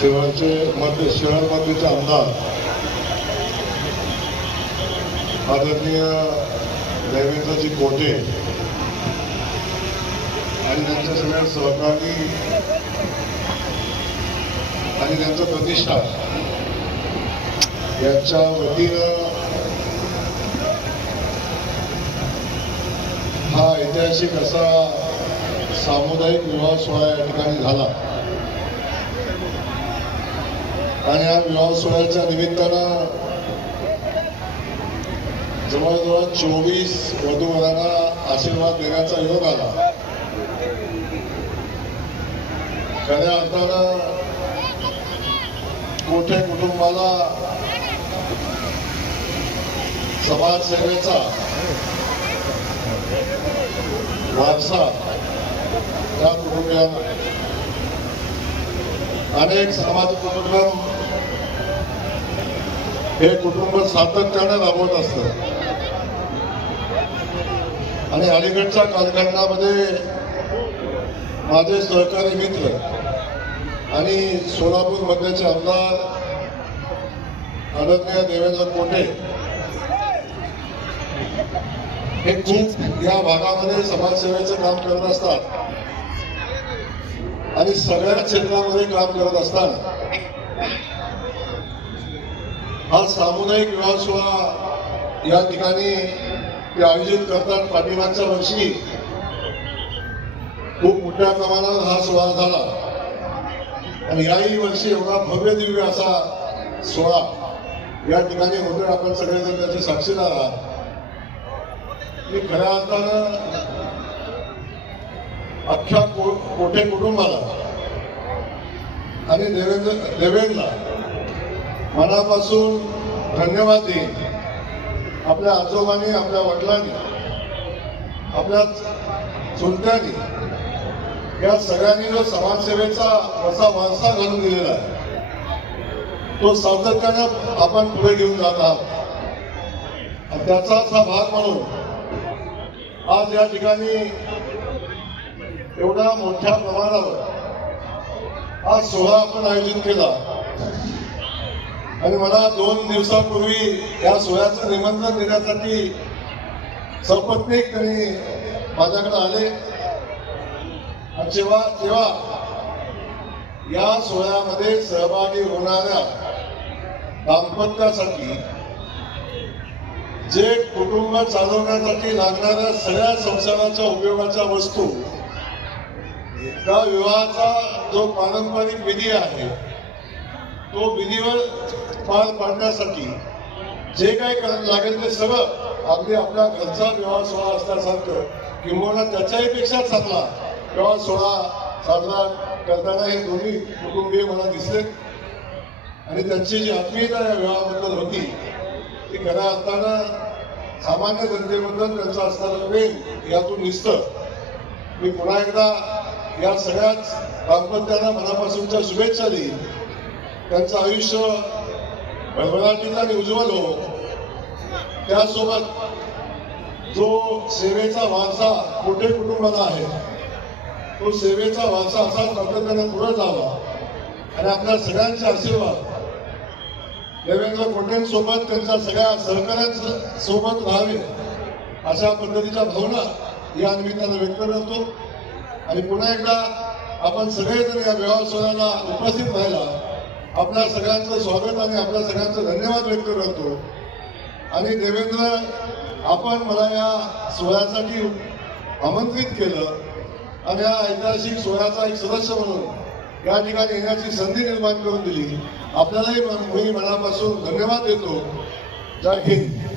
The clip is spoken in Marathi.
शहराचे मध्य शहर मध्येचे आमदार. आदरणीय देवेंद्रजी कोटे. आणि त्यांच्या सगळ्या सहकारी. आणि त्यांचा प्रतिष्ठा. यांच्या वतीनं हा ऐतिहासिक असा सामुदायिक विवाह सोहळा या ठिकाणी झाला. आणि या विवाह सोहळ्याच्या निमित्तानं जवळजवळ चोवीस वधूवरांना आशीर्वाद देण्याचा योग आला. खऱ्या अर्थानं मोठ्या कुटुंबाला समाजसेवेचा वारसा या कुटुंबियांना अनेक सामाजिक उपक्रम हे कुटुंब सातत्याने राबवत असतं. आणि अलीगडच्या कालखंडामध्ये माझे सहकारी मित्र आणि सोलापूर मध्येचे आमदार आदरणीय देवेंद्र कोटे हे खूप या भागामध्ये समाजसेवेचं काम करत असतात. आणि सगळ्या क्षेत्रामध्ये काम करत असताना हा सामुदायिक विवाह सोहळा या ठिकाणी ते आयोजित करतात. पाठीमागच्या वर्षी खूप मोठ्या प्रमाणावर हा सोहळा झाला. आणि याही वर्षी एवढा भव्य दिव्य असा सोहळा या ठिकाणी होतोय. आपण सगळेजण त्याचे साक्षीदार आहात. मी खऱ्या अर्थानं अख्ख्या को- कोठे कुटुंबाला आणि देवेंद्र देवेंद्रला मनापासून धन्यवाद देईन. आपल्या आजोबांनी आपल्या वडिलांनी आपल्या चुलत्यांनी या सगळ्यांनी जो समाजसेवेचा असा वारसा घालून दिलेला आहे तो सातत्यानं आपण पुढे घेऊन जात आहात. त्याचाच हा भाग म्हणून आज या ठिकाणी एवढ्या मोठ्या प्रमाणावर हा सोहळा आपण आयोजित केला. आणि मला दोन दिवसापूर्वी या सोहळ्याचं निमंत्रण देण्यासाठी सपत्नीक त्यांनी माझ्याकडे आले. आणि जेव्हा तेव्हा या सोहळ्यामध्ये सहभागी होणाऱ्या दाम्पत्यासाठी जे कुटुंब चालवण्यासाठी लागणाऱ्या सगळ्या संसाराच्या उपयोगाच्या वस्तू त्या विवाहाचा जो पारंपरिक विधी आहे तो विधीवर पार पाडण्यासाठी जे काही करायला लागेल ते सगळं अगदी आपल्या घरचा विवाह सोहळा असल्यासारखं किंवा त्याच्याही पेक्षा चांगला विवाह सोहळा साजरा करताना हे दोन्ही कुटुंबीय मला दिसले. आणि त्यांची जी आत्मीयता या विवाहाबद्दल होती ती खऱ्या असताना सामान्य जनतेबद्दल त्यांचं असणारं प्रेम यातून दिसतं मी पुन्हा एकदा या सगळ्याच दाम्पत्यांना मनापासूनच्या शुभेच्छा देईन. त्यांचं आयुष्य भरभराटीत आणि उज्ज्वल हो त्यासोबत जो सेवेचा वारसा मोठे कुटुंबाला आहे तो सेवेचा वारसा असाच सातत्यानं पुढे जावा आणि आपल्या सगळ्यांचे आशीर्वाद. देवेंद्र कोटेंसोबत त्यांच्या सगळ्या सहकाऱ्यांच्या सोबत राहावे अशा पद्धतीच्या भावना या निमित्तानं व्यक्त करतो. आणि पुन्हा एकदा आपण सगळेजण या विवाह सोहळ्याला उपस्थित राहिला आपल्या सगळ्यांचं स्वागत आणि आपल्या सगळ्यांचं धन्यवाद व्यक्त करतो. आणि देवेंद्र आपण मला या सोहळ्यासाठी आमंत्रित केलं आणि या ऐतिहासिक सोहळ्याचा एक सदस्य म्हणून या ठिकाणी येण्याची संधी निर्माण करून दिली. आपल्यालाही मी मनापासून धन्यवाद देतो. जय हिंद.